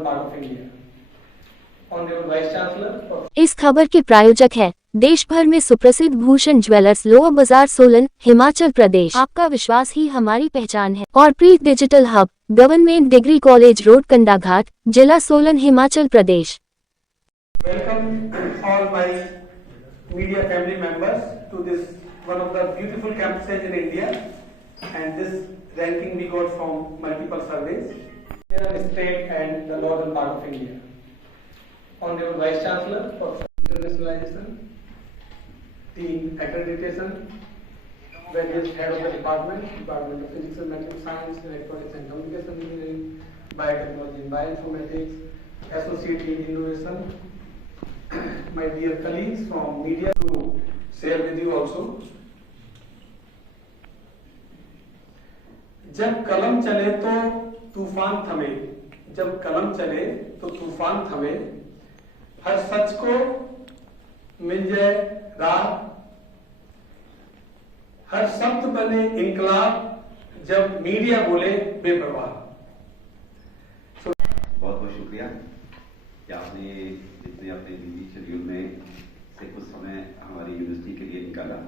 northern part of India. Honorable Vice Chancellor for इस खबर के प्रायोजक है देश भर में सुप्रसिद्ध भूषण ज्वेलर्स, लोअर बाजार, सोलन, हिमाचल प्रदेश। आपका विश्वास ही हमारी पहचान है। और Preet digital hub, government degree college road, Kandaghat, जिला सोलन, हिमाचल Pradesh. welcome all my media family members to this one of the beautiful campuses in India, and this ranking we got from multiple surveys. Here state and the northern part of India. Honorable Vice Chancellor for internationalization, team accreditation, various head of the Department of Physics and Material Science, Electronics and Communication Engineering, Biotechnology and Bioinformatics, Associate in Innovation, my dear colleagues from media to share with you also. जब कलम चले तो तूफान थमे, जब कलम चले तो तूफान थमे, हर सच को मिल जाए राह, हर शब्द बने इनकलाब, जब मीडिया बोले बेपरवाह। बहुत बहुत शुक्रिया कि आपने जितने अपने बिजी शेड्यूल में से कुछ समय हमारी यूनिवर्सिटी के लिए निकाला।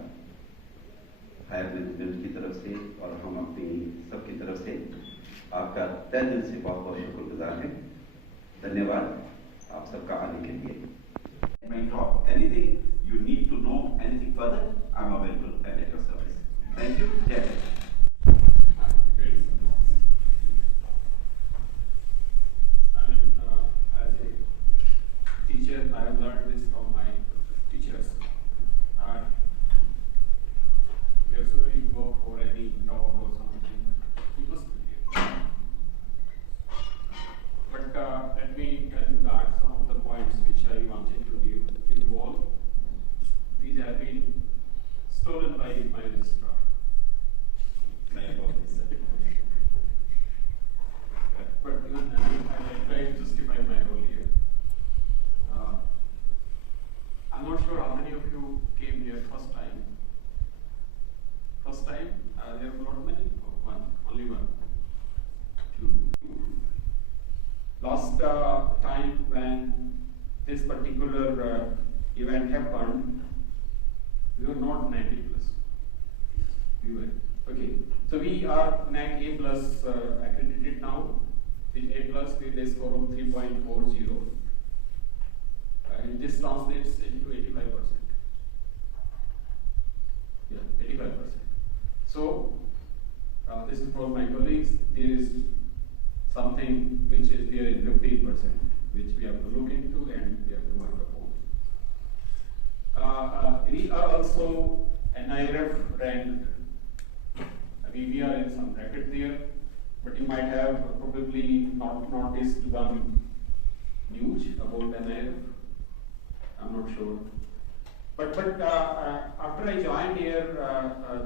हायर मैनेजमेंट की तरफ से और हम अपनी सबकी तरफ से आपका तहे दिल से बहुत बहुत शुक्रगुजार हैं। धन्यवाद आप सबका आने के लिए। Anything you need to know anything further, I'm available and at your service. Thank you. Jai Hind. As a teacher, I have learned this from my teachers. Wherever you go for any talk or something, you must be here. But let me tell you that some of the points which I wanted to give you all, these have been stolen by my registrar. My apologies. But even I try to justify my role here. I'm not sure how many of you came here first time. First time, there were not many, one, only one, two. Last time when this particular event happened, we were not 90 plus. We were, okay. So we are NAC A plus accredited now. With A plus with a score of 3.40. And this translates into 85%. Yeah, 85%. So, this is for my colleagues. There is something which is there in 15%, which we have to look into and we have to work upon. We are also NIRF ranked. We are in some bracket there, but you might have probably not noticed one news about NIRF. I'm not sure. But after I joined here,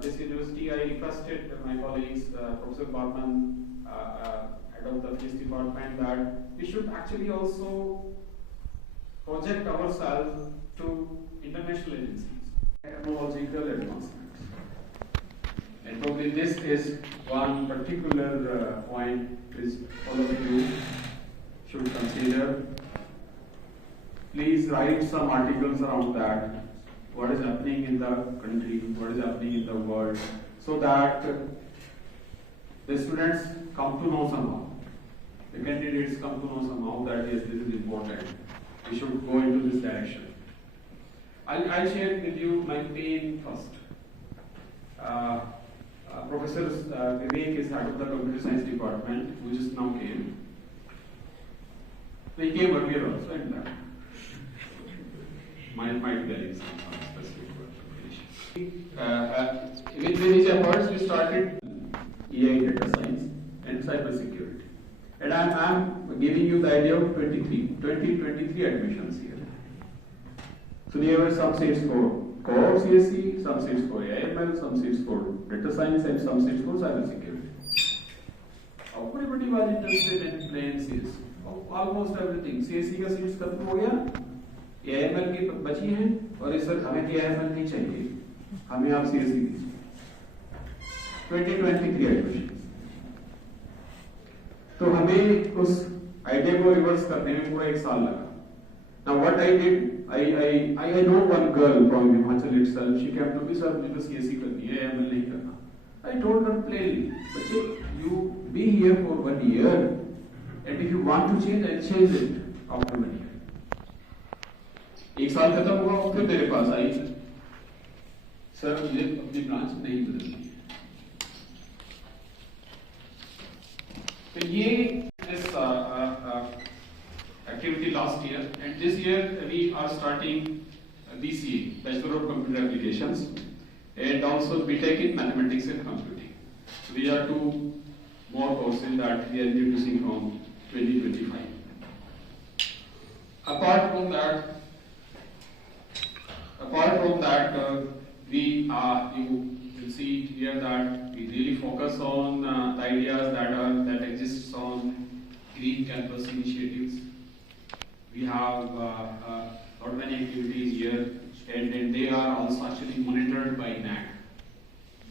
this university, I requested my colleagues, Professor Barman, head of the physics department, that we should actually also project ourselves to international agencies, technological advancements. And probably this is one particular point which all of you should consider. Please write some articles around that. What is happening in the country, what is happening in the world, so that the students come to know somehow. The candidates come to know somehow that yes, this is important. We should go into this direction. I'll share with you my pain first. Professor Vivek is head of the computer science department, who just now came. They came earlier also and that. Might be there is some specific information. With these efforts, we started AI data science and cyber security. And I'm giving you the idea of 2023 admissions here. So there were some seats for core CSE, some seats for AML, some seats for data science, and some seats for cyber security. Everybody was interested in plain CS. Almost everything. CSE का seats खत्म हो गया. AML की बची हैं और इस वक्त हमें AML नहीं चाहिए, हमें आप CSE दीजिए। 2023 एडमिशन, तो हमें उस आईटीआई को रिवर्स करने में पूरा 1 साल लगा. Now what I did, I know one girl from Himachal itself. She came to me, sir, मुझे बस CSE करनी है, ML नहीं करना. I told her plainly, बच्चे, you be here for 1 year, and if you want to change, I'll change it after 1 year. 1 साल खत्म हुआ और फिर मेरे पास आई, सर मुझे अपनी ब्रांच नहीं बदलनी है. तो ये this activity last year, and this year we are starting BCA, Bachelor of Computer Applications, and also BTech in Mathematics and Computing. So we are 2 more courses that we are introducing from 2025. Apart from that, you will see here that we really focus on the ideas that exist on green campus initiatives. We have not many activities here, and they are also actually monitored by NAC.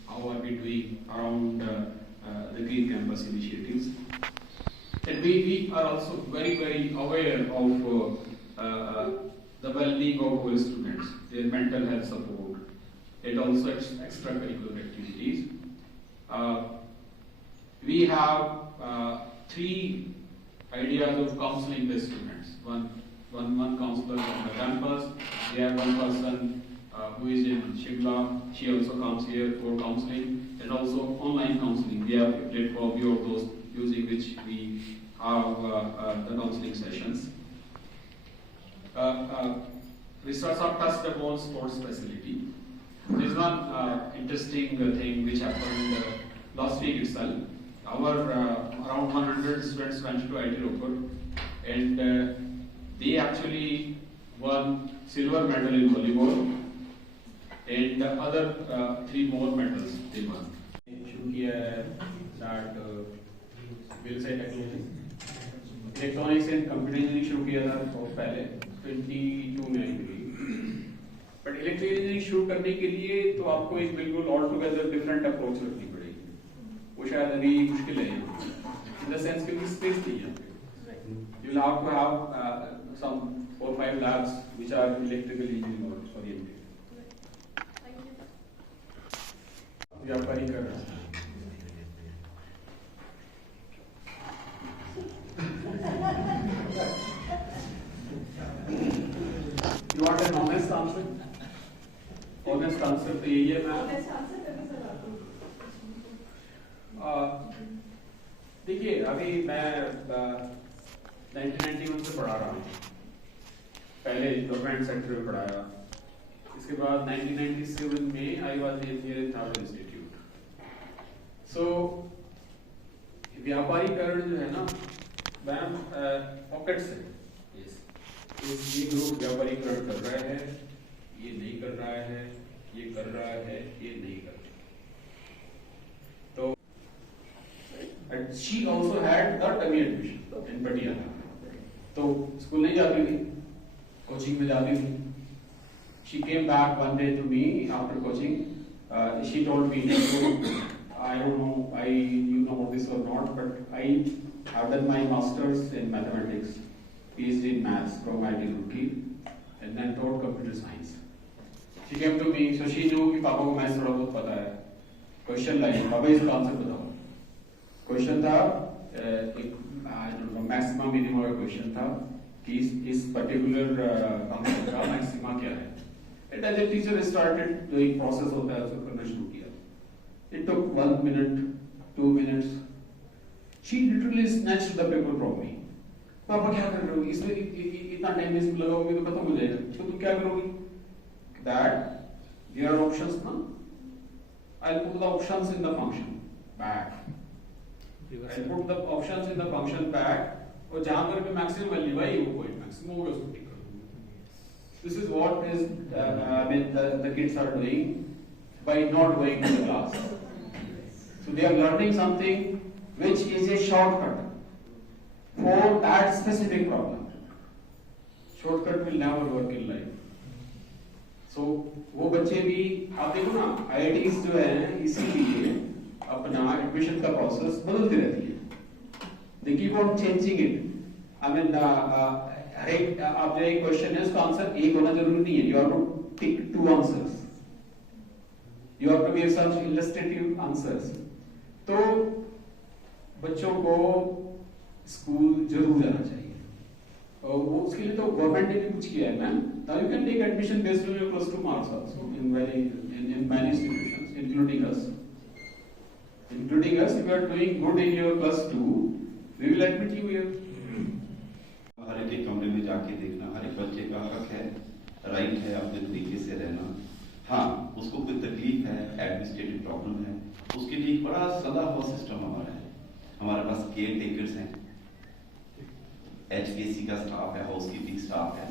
How are we doing around the green campus initiatives? And we are also very, very aware of the well-being of our students, their mental health support, and also extracurricular activities. We have 3 ideas of counseling the students. One counselor on the campus. We have one person who is in Shimla. She also comes here for counseling, and also online counseling. We have a platform of those using which we have the counseling sessions. We start touched upon sports facility. There is one interesting thing which happened last week itself. Our around 100 students went to IIT Roper, and they actually won silver medal in volleyball, and other 3 more medals they won. शुरू किया है that will say electronics and computer engineering शुरू किया था बहुत पहले 22 में आई. But electrical engineering शुरू करने के लिए तो आपको एक बिल्कुल ऑल टुगेदर डिफरेंट अप्रोच रखनी पड़ेगी. वो शायद अभी मुश्किल है इन द सेंस कि स्पेस नहीं है. You will have to have some 4 or 5 labs which are electrical engineering oriented. व्यापारी कर रहा है. You want an honest answer? Honest answer तो यही है मैम. देखिए अभी मैं 1991 से पढ़ा रहा हूँ. पहले गवर्नमेंट सेक्टर में पढ़ाया. इसके बाद 1997 में I was here in travel institute. So व्यापारीकरण जो है ना मैम पॉकेट से ये ग्रुप व्यापारीकरण कर रहा है, ये नहीं कर रहा है, ये कर रहा है, ये नहीं कर रहा. तो and she also had the tummy admission in Patiala. तो स्कूल नहीं जाती थी, कोचिंग में जाती थी. She came back one day to me after coaching. She told me, I don't know, you know this or not, but I have done my masters in mathematics, PhD in maths from IIT Roorkee, and then taught computer science. She came to me, so she knew कि पापा को मैथ्स थोड़ा बहुत पता है. क्वेश्चन लाई, पापा इसका आंसर बताओ. क्वेश्चन था मैक्सिमम मिनिमम क्वेश्चन था कि इस पर्टिकुलर फंक्शन का मैक्सिमा क्या है. And as a teacher started doing process होता है उसको करना शुरू किया. It took 1 minute 2 minutes. She literally snatched the paper from me. पापा क्या कर रहे हो, इसमें इतना टाइम इसमें लगाओगे तो खत्म हो जाएगा. तो तुम क्या करोगी? दैट देयर आर ऑप्शंस ना. I'll put the options in the function back. I'll put the options in the function back. और जहाँ पर भी maximum value है वो point maximum होगा उसको टिक कर दूँगा. This is what is I mean the kids are doing by not going to the class. So they are learning something which is a shortcut for that specific problem. Shortcut will never work in life. So वो बच्चे भी आप देखो ना IITs जो है इसीलिए अपना एडमिशन का प्रोसेस बदलती रहती है. They keep on changing it. I mean, अब जो एक क्वेश्चन है उसका आंसर एक होना जरूरी नहीं है. You have to pick two answers. You have to give such illustrative answers. तो बच्चों को स्कूल जरूर जाना चाहिए. और वो उसके लिए तो गवर्नमेंट ने भी कुछ किया है ma'am. Now you can take admission based on your plus 2 marks also in many institutions, including us. Including us, if you are doing good in your plus 2, we will admit you here. हर एक कमरे में जाके देखना हर एक बच्चे का हक है, राइट है अपने तरीके से रहना. हाँ, उसको कोई तकलीफ है, एडमिनिस्ट्रेटिव प्रॉब्लम है, उसके लिए एक बड़ा सदा हुआ सिस्टम हमारा है. हमारे पास केयर टेकर्स हैं, HKC का स्टाफ है, हाउसकीपिंग स्टाफ है,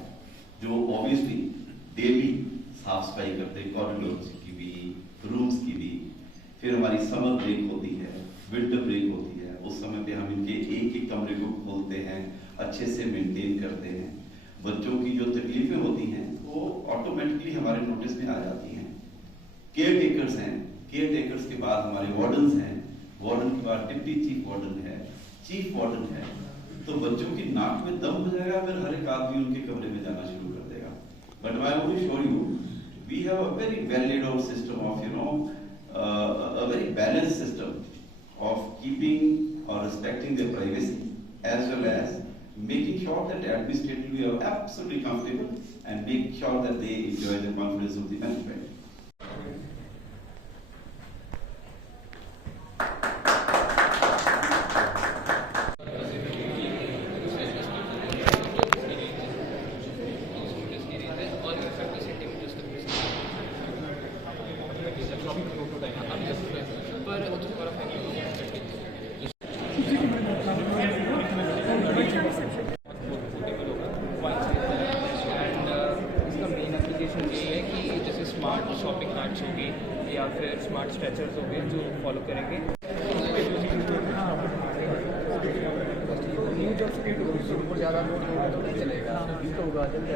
जो ऑब्वियसली डेली साफ सफाई करते हैं, कॉरिडोर्स की भी, रूम्स की भी. फिर हमारी समर ब्रेक होती है, विंटर ब्रेक होती है, उस समय पे हम इनके एक एक कमरे को खोलते हैं, अच्छे से मेंटेन करते हैं. बच्चों की जो तकलीफें होती हैं वो ऑटोमेटिकली हमारे नोटिस में आ जाती हैं. केयर टेकर्स हैं, केयर टेकर्स के बाद हमारे वार्डन्स हैं, वार्डन के बाद डिप्टी चीफ वार्डन है, चीफ वार्डन है. तो बच्चों की नाक में दम हो जाएगा, फिर हर एक आदमी उनके कमरे में जाना शुरू कर देगा. But I want to show you we have a very well laid out system of a very balanced system of keeping or respecting their privacy as well as making sure that administratively are absolutely comfortable and make sure that they enjoy the confidence of the management. Smart shopping cards होगी या फिर smart stretchers हो गए जो फॉलो करेंगे. न्यू जब स्पीड होगी तो ऊपर ज़्यादा लोड होगा तो नहीं चलेगा, बीट होगा जल्दी.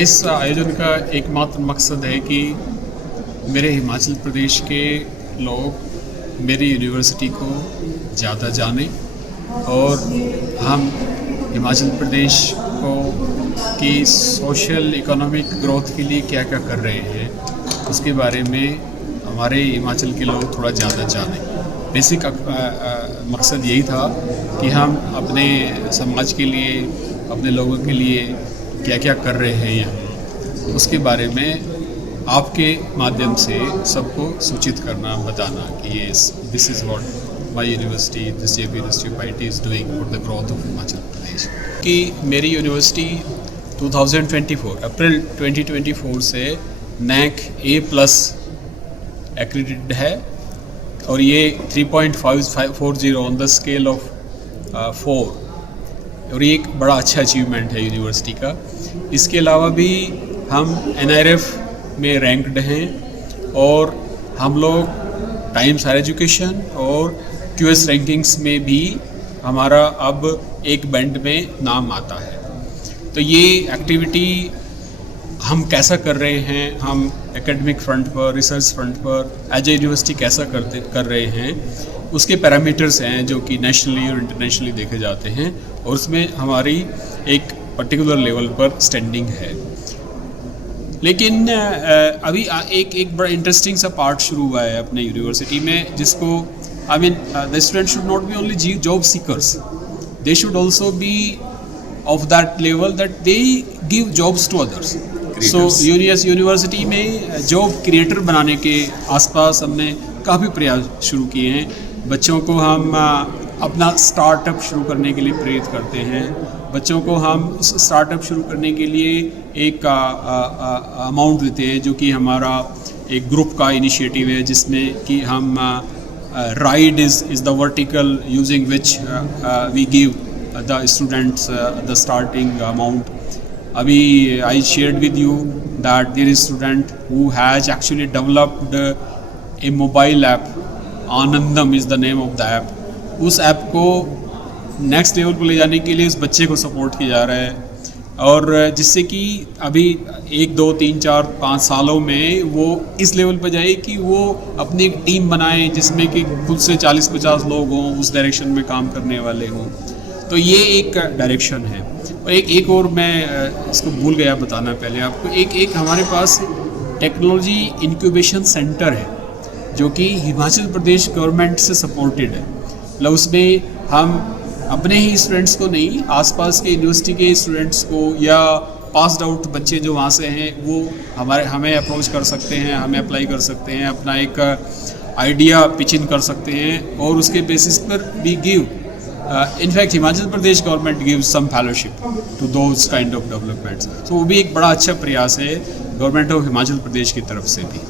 इस आयोजन का एकमात्र मकसद है कि मेरे हिमाचल प्रदेश के लोग मेरी यूनिवर्सिटी को ज़्यादा जानें और हम हिमाचल प्रदेश को की सोशल इकोनॉमिक ग्रोथ के लिए क्या क्या कर रहे हैं उसके बारे में हमारे हिमाचल के लोग थोड़ा ज़्यादा जानें. बेसिक मकसद यही था कि हम अपने समाज के लिए अपने लोगों के लिए क्या क्या कर रहे हैं यहाँ उसके बारे में आपके माध्यम से सबको सूचित करना, बताना कि ये this is what my university, this JP university of IT is doing for the growth of Himachal Pradesh. कि मेरी यूनिवर्सिटी 2024 अप्रैल 2024 से NAC A+ एक्रेडिटेड है और ये 3.540 ऑन द स्केल ऑफ 4 और ये एक बड़ा अच्छा अचीवमेंट है यूनिवर्सिटी का. इसके अलावा भी हम NIRF में रैंक्ड हैं और हम लोग टाइम्स हायर एजुकेशन और QS रैंकिंग्स में भी हमारा अब एक बैंड में नाम आता है. तो ये एक्टिविटी हम कैसा कर रहे हैं, हम एकेडमिक फ्रंट पर, रिसर्च फ्रंट पर एज ए यूनिवर्सिटी कैसा कर रहे हैं, उसके पैरामीटर्स हैं जो कि नेशनली और इंटरनेशनली देखे जाते हैं और उसमें हमारी एक पर्टिकुलर लेवल पर स्टैंडिंग है. लेकिन अभी एक बड़ा इंटरेस्टिंग सा पार्ट शुरू हुआ है अपने यूनिवर्सिटी में जिसको I mean the student should not be only job seekers, they should also be of that level that they give jobs to others. So university में जॉब क्रिएटर बनाने के आसपास हमने काफ़ी प्रयास शुरू किए हैं. बच्चों को हम अपना स्टार्टअप शुरू करने के लिए प्रेरित करते हैं. बच्चों को हम स्टार्टअप शुरू करने के लिए एक अमाउंट देते हैं जो कि हमारा एक ग्रुप का इनिशिएटिव है जिसमें कि हम ride is the vertical using which we give the students the starting amount. Abhi I shared with you that there is student who has actually developed a mobile app. Anandam is the name of the app. उस ऐप को next level पर ले जाने के लिए उस बच्चे को सपोर्ट किया जा रहा है, और जिससे कि अभी 1, 2, 3, 4, 5 सालों में वो इस लेवल पर जाए कि वो अपनी एक टीम बनाए जिसमें कि खुद से 40-50 लोग हों, उस डायरेक्शन में काम करने वाले हों. तो ये एक डायरेक्शन है. और एक और मैं इसको भूल गया बताना पहले आपको, एक हमारे पास टेक्नोलॉजी इंक्यूबेशन सेंटर है जो कि हिमाचल प्रदेश गवर्नमेंट से सपोर्टेड है. मतलब उसमें हम अपने ही स्टूडेंट्स को नहीं, आसपास के यूनिवर्सिटी के स्टूडेंट्स को या पास्ड आउट बच्चे जो वहाँ से हैं वो हमें अप्रोच कर सकते हैं, हमें अप्लाई कर सकते हैं, अपना एक आइडिया पिच इन कर सकते हैं, और उसके बेसिस पर we give in fact Himachal Pradesh government give some fellowship to those kind of developments. तो वो भी एक बड़ा अच्छा प्रयास है गवर्नमेंट ऑफ हिमाचल प्रदेश की तरफ से भी.